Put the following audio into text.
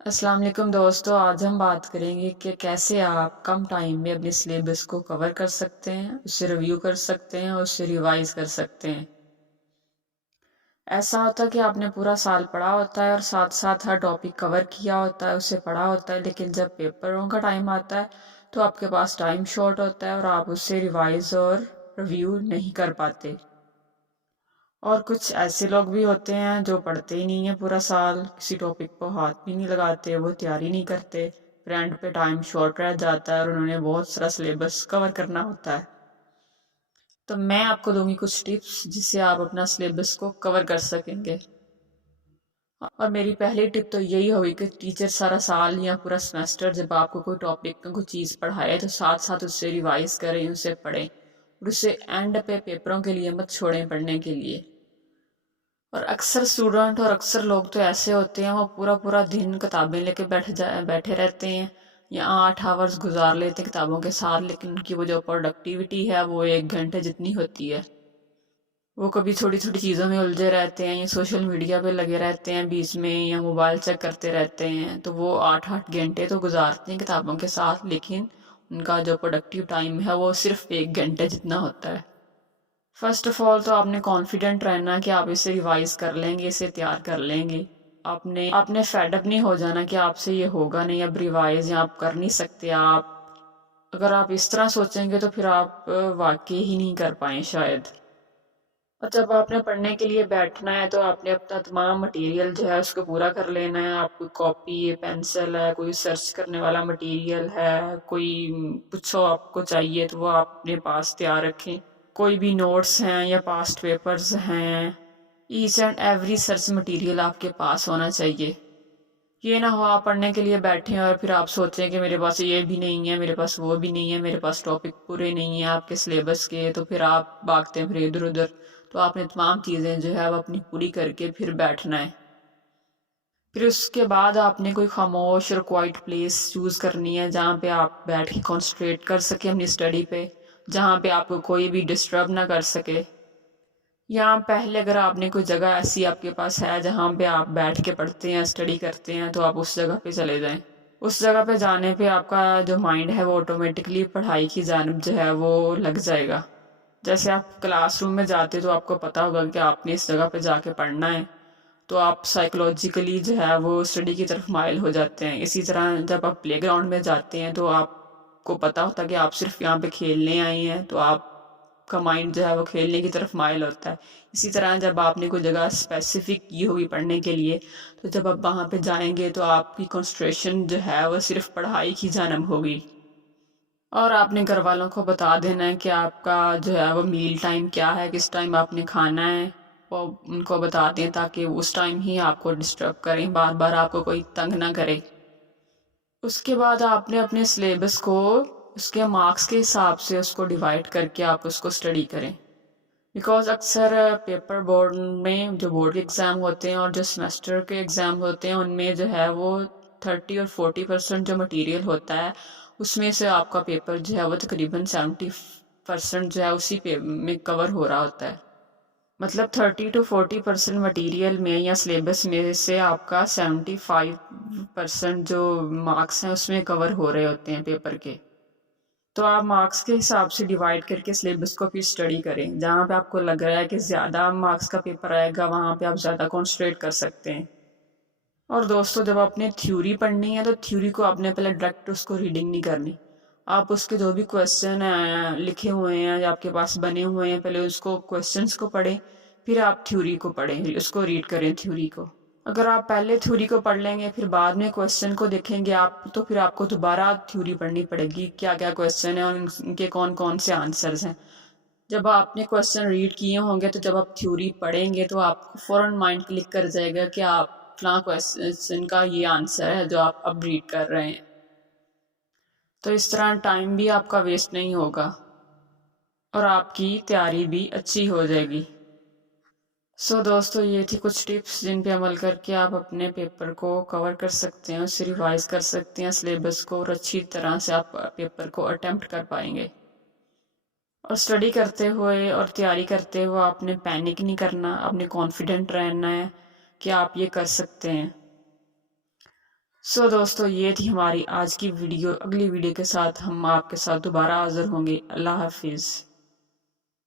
अस्सलाम वालेकुम दोस्तों, आज हम बात करेंगे कि कैसे आप कम टाइम में अपने सिलेबस को कवर कर सकते हैं, उसे रिव्यू कर सकते हैं और उसे रिवाइज कर सकते हैं। ऐसा होता है कि आपने पूरा साल पढ़ा होता है और साथ साथ हर टॉपिक कवर किया होता है, उसे पढ़ा होता है, लेकिन जब पेपरों का टाइम आता है तो आपके पास टाइम शॉर्ट होता है और आप उसे रिवाइज और रिव्यू नहीं कर पाते। और कुछ ऐसे लोग भी होते हैं जो पढ़ते ही नहीं है पूरा साल, किसी टॉपिक को हाथ भी नहीं लगाते, वो तैयारी नहीं करते, फिर एंड पे टाइम शॉर्ट रह जाता है और उन्होंने बहुत सारा सिलेबस कवर करना होता है। तो मैं आपको दूंगी कुछ टिप्स जिससे आप अपना सिलेबस को कवर कर सकेंगे। और मेरी पहली टिप तो यही होगी कि टीचर सारा साल या पूरा सेमेस्टर जब आपको कोई टॉपिक कोई चीज़ पढ़ाए तो साथ साथ उससे रिवाइज करें, उसे पढ़ें और उसे एंड पे पेपरों के लिए मत छोड़ें पढ़ने के लिए। और अक्सर स्टूडेंट और अक्सर लोग तो ऐसे होते हैं वो पूरा पूरा दिन किताबें लेके बैठे रहते हैं या 8 आवर्स गुजार लेते हैं किताबों के साथ, लेकिन उनकी वो जो प्रोडक्टिविटी है वो 1 घंटे जितनी होती है। वो कभी छोटी छोटी चीज़ों में उलझे रहते हैं या सोशल मीडिया पे लगे रहते हैं बीच में या मोबाइल चेक करते रहते हैं, तो वो 8 8 घंटे तो गुजारते हैं किताबों के साथ, लेकिन उनका जो प्रोडक्टिव टाइम है वो सिर्फ 1 घंटे जितना होता है। फर्स्ट ऑफ ऑल तो आपने कॉन्फिडेंट रहना कि आप इसे रिवाइज कर लेंगे, इसे तैयार कर लेंगे। आपने फेडअप नहीं हो जाना कि आपसे ये होगा नहीं अब रिवाइज या आप कर नहीं सकते। आप अगर आप इस तरह सोचेंगे तो फिर आप वाकई ही नहीं कर पाए शायद। और जब आपने पढ़ने के लिए बैठना है तो आपने अपना तमाम मटेरियल जो है उसको पूरा कर लेना है। आप कोई कॉपी पेंसिल है, कोई सर्च करने वाला मटेरियल है, कोई कुछ आपको चाहिए तो वो आप अपने पास तैयार रखें। कोई भी नोट्स हैं या पास्ट पेपर्स हैं, each and every search material आपके पास होना चाहिए। ये ना हो आप पढ़ने के लिए बैठे और फिर आप सोचें कि मेरे पास ये भी नहीं है, मेरे पास वो भी नहीं है, मेरे पास टॉपिक पूरे नहीं है आपके सिलेबस के, तो फिर आप भागते हैं फिर इधर उधर। तो आपने तमाम चीज़ें जो है वो अपनी पूरी करके फिर बैठना है। फिर उसके बाद आपने कोई खामोश और क्वाइट प्लेस चूज़ करनी है जहाँ पे आप बैठ के कॉन्सेंट्रेट कर सके अपनी स्टडी पे, जहाँ पे आपको कोई भी डिस्टर्ब ना कर सके। यहाँ पहले अगर आपने कोई जगह ऐसी आपके पास है जहाँ पे आप बैठ के पढ़ते हैं स्टडी करते हैं तो आप उस जगह पे चले जाएं। उस जगह पे जाने पे आपका जो माइंड है वो ऑटोमेटिकली पढ़ाई की जानिब जो है वो लग जाएगा। जैसे आप क्लासरूम में जाते तो आपको पता होगा कि आपने इस जगह पे जाके पढ़ना है, तो आप साइकोलॉजिकली जो है वो स्टडी की तरफ माइल हो जाते हैं। इसी तरह जब आप प्ले ग्राउंड में जाते हैं तो आपको पता होता है कि आप सिर्फ यहाँ पे खेलने आए हैं, तो आपका माइंड जो है वो खेलने की तरफ माइल होता है। इसी तरह जब आपने कोई जगह स्पेसिफिक की होगी पढ़ने के लिए, तो जब आप वहाँ पे जाएंगे तो आपकी कंसंट्रेशन जो है वो सिर्फ पढ़ाई की जानब होगी। और आपने घर वालों को बता देना है कि आपका जो है वो मील टाइम क्या है, किस टाइम आपने खाना है, वो उनको बता दें ताकि उस टाइम ही आपको डिस्टर्ब करें, बार बार आपको कोई तंग ना करे। उसके बाद आपने अपने सिलेबस को उसके मार्क्स के हिसाब से उसको डिवाइड करके आप उसको स्टडी करें। बिकॉज अक्सर पेपर बोर्ड में जो बोर्ड के एग्ज़ाम होते हैं और जो सेमेस्टर के एग्ज़ाम होते हैं उनमें जो है वो 30 और 40% जो मटेरियल होता है उसमें से आपका पेपर जो है वो तकरीबन 70% जो है उसी पे में कवर हो रहा होता है। मतलब 30 to 40% मटीरियल में या सिलेबस में से आपका 75% जो मार्क्स हैं उसमें कवर हो रहे होते हैं पेपर के। तो आप मार्क्स के हिसाब से डिवाइड करके सिलेबस को फिर स्टडी करें। जहाँ पे आपको लग रहा है कि ज़्यादा मार्क्स का पेपर आएगा वहाँ पे आप ज़्यादा कॉन्सेंट्रेट कर सकते हैं। और दोस्तों जब आपने थ्योरी पढ़नी है तो थ्योरी को आपने पहले डायरेक्ट उसको रीडिंग नहीं करनी। आप उसके जो भी क्वेश्चन लिखे हुए हैं या आपके पास बने हुए हैं पहले उसको क्वेश्चंस को पढ़ें, फिर आप थ्योरी को पढ़ें, उसको रीड करें थ्योरी को। अगर आप पहले थ्योरी को पढ़ लेंगे फिर बाद में क्वेश्चन को देखेंगे आप, तो फिर आपको दोबारा थ्योरी पढ़नी पड़ेगी क्या क्या क्वेश्चन है और इनके कौन कौन से आंसर्स हैं। जब आपने क्वेश्चन रीड किए होंगे तो जब आप थ्योरी पढ़ेंगे तो आपको फ़ौरन माइंड क्लिक कर जाएगा कि आप फलां क्वेश्चन का ये आंसर है जो आप अब रीड कर रहे हैं। तो इस तरह टाइम भी आपका वेस्ट नहीं होगा और आपकी तैयारी भी अच्छी हो जाएगी। दोस्तों ये थी कुछ टिप्स जिन पे अमल करके आप अपने पेपर को कवर कर सकते हैं, उससे रिवाइज कर सकते हैं सिलेबस को और अच्छी तरह से आप पेपर को अटेम्प्ट कर पाएंगे। और स्टडी करते हुए और तैयारी करते हुए आपने पैनिक नहीं करना, आपने कॉन्फिडेंट रहना है कि आप ये कर सकते हैं। दोस्तों ये थी हमारी आज की वीडियो। अगली वीडियो के साथ हम आपके साथ दोबारा हाजिर होंगे। अल्लाह हाफिज़।